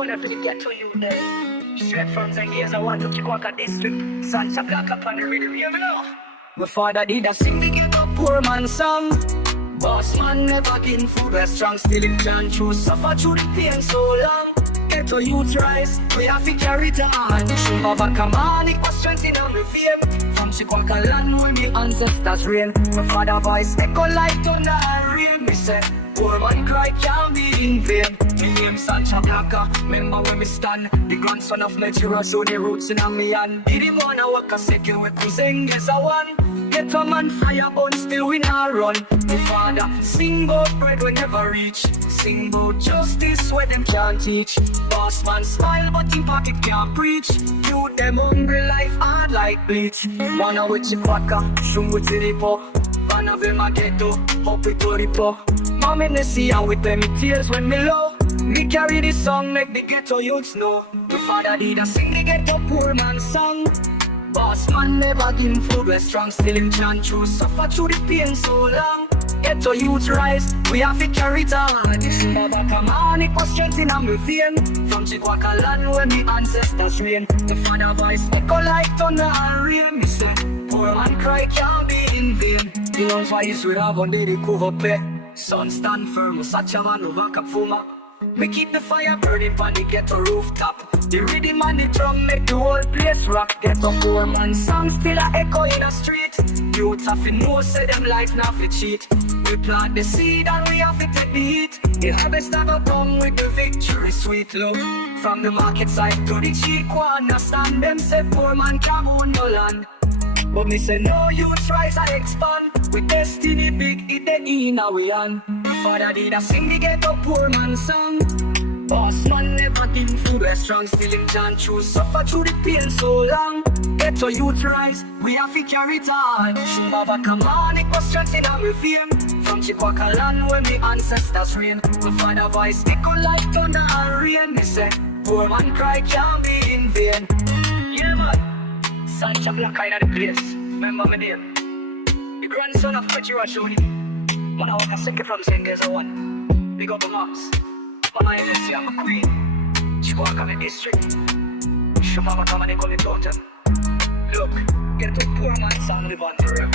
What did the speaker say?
one of the ghetto you there. Straight from Zengeza, one to Chikwaka District. Sancha Blacka on the rhythm, you know. My father did a sing the Ghetto Poor Man Song. Boss man never getting food, we're strong, still in clan through. Suffer through the pain so long. Ghetto youth rise, we have to carry it on. Shumba Vakamanikwa strength in our vein. From Chikwaka land where me ancestors reign. My father voice echo like thunder and rain. Me say, poor man cry can't be in vain. Me name Sancha Blacka, remember where me stand. The grand son of MADYIRAZHONI, roots in a me hand. Did him wanna work a second with Zengeza one. Ghetto man fire burn, still we not run. My father sing about bread we never reach. Sing about justice where them can't teach. Boss man smile but in pocket can't preach. You them hungry life hard like bleach. Wanna with Chikwaka, Shumba Vakamanikwa. One of them a ghetto, hope it to the po. Mom Enesia with them tears when me low. Me carry this song make the ghetto youths know. My father did a sing the Ghetto Poor Man Song. Boss man never give food, we're strong, still in chan through. Suffer through the pain so long. Ghetto youth rise, we have to carry it on. Shumba Vakamanikwa strength in our vein. From Chikwaka land where me ancestors reign. The father voice echo like thunder and rain. Me say, poor man cry can't be in vain. The lungs wise we have on the cover play. Sun stand firm, Sancha Blacka. We keep the fire burning on the ghetto rooftop. The rhythm and the drum make the whole place rock. Ghetto Poor Man Song still a echo in the street. Youths have to know say them life not fi cheat. We plant the seed and we have to take the heat. The harvest never come with the victory sweet love. From the market side to the Chikwaka, understand them say poor man can't own no land. But me say no youth rise and expand. With destiny big, it the in our hand. My father did a sing the Ghetto Poor Man Song. Boss man never give food, we're strong, still in chan through. Suffer through the pain so long. Ghetto youth rise, we have to carry it on. Shumba Vakamanikwa strength in our vein. From Chikwaka land where me ancestors reign. My father voice echo like thunder and rain. Me say, poor man cry can't be in vain. Yeah man. Sancha Blacka in the place, remember me name. The grand son of MADYIRAZHONI. Man I want KASEKE from Zengeza one. Big up the Mars. Mom Enesia, I'm a queen. Chikwaka District. Shumba Vakamanikwa, the daughter. Look, Ghetto Poor Man Song live on forever.